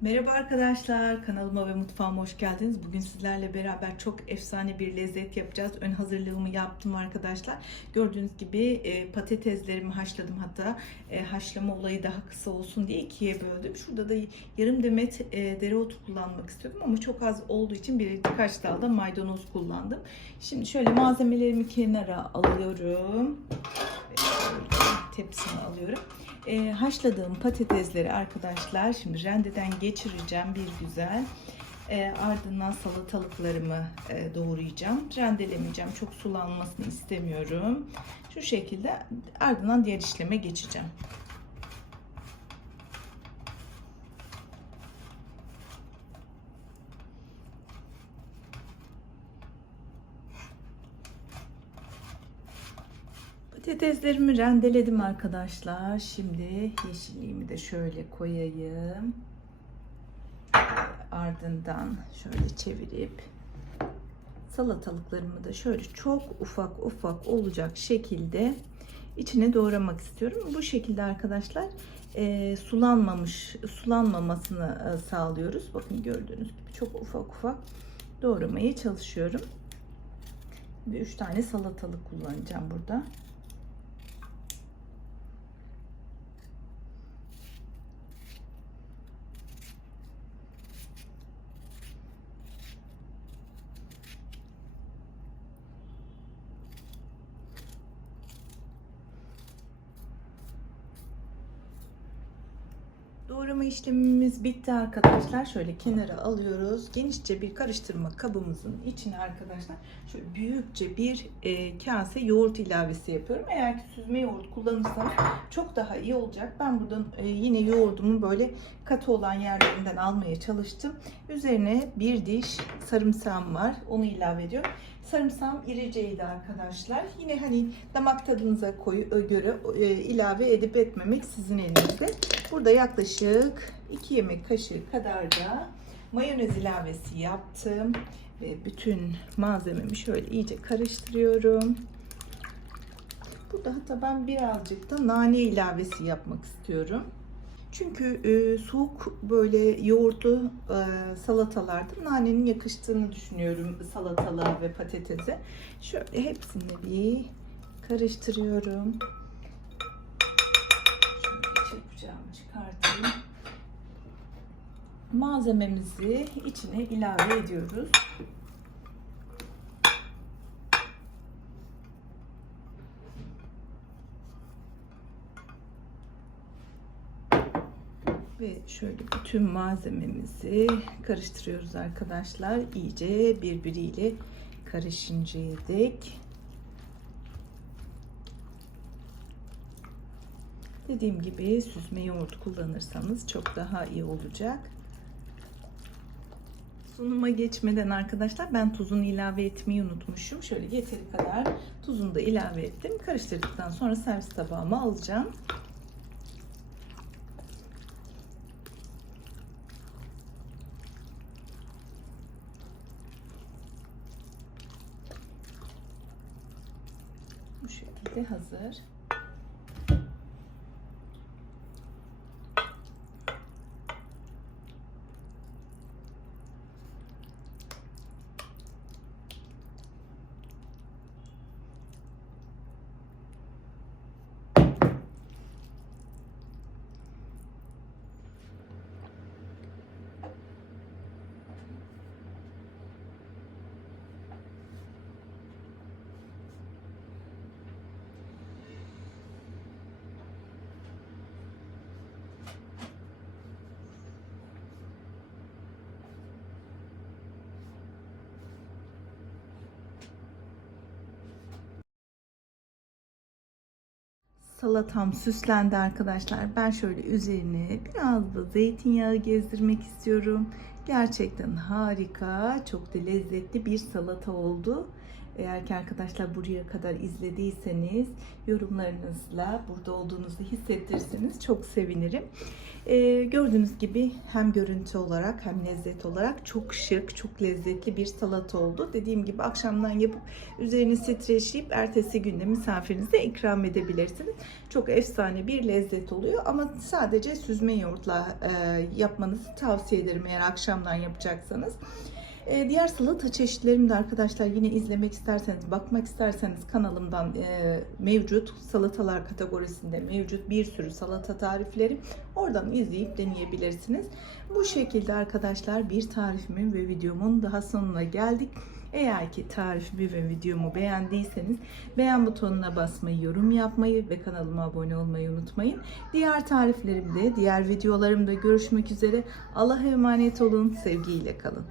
Merhaba arkadaşlar, kanalıma ve mutfağıma hoş geldiniz. Bugün sizlerle beraber çok efsane bir lezzet yapacağız. Ön hazırlığımı yaptım arkadaşlar. Gördüğünüz gibi e, patateslerimi haşladım hatta. E, haşlama olayı daha kısa olsun diye ikiye böldüm. Şurada da yarım demet e, dereotu kullanmak istiyordum ama çok az olduğu için bir birkaç dal da maydanoz kullandım. Şimdi şöyle malzemelerimi kenara alıyorum. Ve şöyle Tepsimi alıyorum. E, haşladığım patatesleri arkadaşlar şimdi rendeden geçireceğim bir güzel. E, ardından salatalıklarımı e, doğrayacağım. Rendelemeyeceğim. Çok sulanmasını istemiyorum. Şu şekilde ardından diğer işleme geçeceğim. Patateslerimi rendeledim arkadaşlar. Şimdi yeşilliğimi de şöyle koyayım. Ardından şöyle çevirip salatalıklarımı da şöyle çok ufak ufak olacak şekilde içine doğramak istiyorum. Bu şekilde arkadaşlar e, sulanmamış sulanmamasını e, sağlıyoruz. Bakın gördüğünüz gibi çok ufak ufak doğramaya çalışıyorum. Bir üç tane salatalık kullanacağım burada. Doğrama işlemimiz bitti arkadaşlar. Şöyle kenara alıyoruz. Genişçe bir karıştırma kabımızın içine arkadaşlar şöyle büyükçe bir e, kase yoğurt ilavesi yapıyorum. Eğer ki süzme yoğurt kullanırsanız çok daha iyi olacak. Ben buradan e, yine yoğurdumu böyle katı olan yerlerinden almaya çalıştım. Üzerine bir diş sarımsağım var. Onu ilave ediyorum. Sarımsağım iriceydi arkadaşlar. Yine hani damak tadınıza koyu göre e, ilave edip etmemek sizin elinizde. Burada yaklaşık 2 yemek kaşığı kadar da mayonez ilavesi yaptım. Ve bütün malzememi şöyle iyice karıştırıyorum. Burada hatta ben birazcık da nane ilavesi yapmak istiyorum. Çünkü e, soğuk böyle yoğurtlu e, salatalarda nanenin yakıştığını düşünüyorum salatalığa ve patatese. Şöyle hepsini bir karıştırıyorum. Şöyle çırpacağımı çıkartayım. Malzememizi içine ilave ediyoruz. Ve şöyle bütün malzememizi karıştırıyoruz arkadaşlar. İyice birbiriyle karışıncaya dek. Dediğim gibi süzme yoğurt kullanırsanız çok daha iyi olacak. Sunuma geçmeden arkadaşlar ben tuzunu ilave etmeyi unutmuşum. Şöyle yeteri kadar tuzunu da ilave ettim. Karıştırdıktan sonra servis tabağıma alacağım. Bu şekilde hazır. Salatam süslendi arkadaşlar. Ben şöyle üzerine biraz da zeytinyağı gezdirmek istiyorum. Gerçekten harika, çok da lezzetli bir salata oldu. Eğer ki arkadaşlar buraya kadar izlediyseniz yorumlarınızla burada olduğunuzu hissettirseniz çok sevinirim. Ee, gördüğünüz gibi hem görüntü olarak hem lezzet olarak çok şık, çok lezzetli bir salata oldu. Dediğim gibi akşamdan yapıp üzerini streçleyip ertesi günde misafirinize ikram edebilirsiniz. Çok efsane bir lezzet oluyor ama sadece süzme yoğurtla e, yapmanızı tavsiye ederim eğer akşamdan yapacaksanız. E, diğer salata çeşitlerimi de arkadaşlar yine izlemek isterseniz, bakmak isterseniz kanalımdan e, mevcut. Salatalar kategorisinde mevcut bir sürü salata tarifleri. Oradan izleyip deneyebilirsiniz. Bu şekilde arkadaşlar bir tarifimin ve videomun daha sonuna geldik. Eğer ki tarifimi ve videomu beğendiyseniz beğen butonuna basmayı, yorum yapmayı ve kanalıma abone olmayı unutmayın. Diğer tariflerimde, diğer videolarımda görüşmek üzere. Allah'a emanet olun, sevgiyle kalın.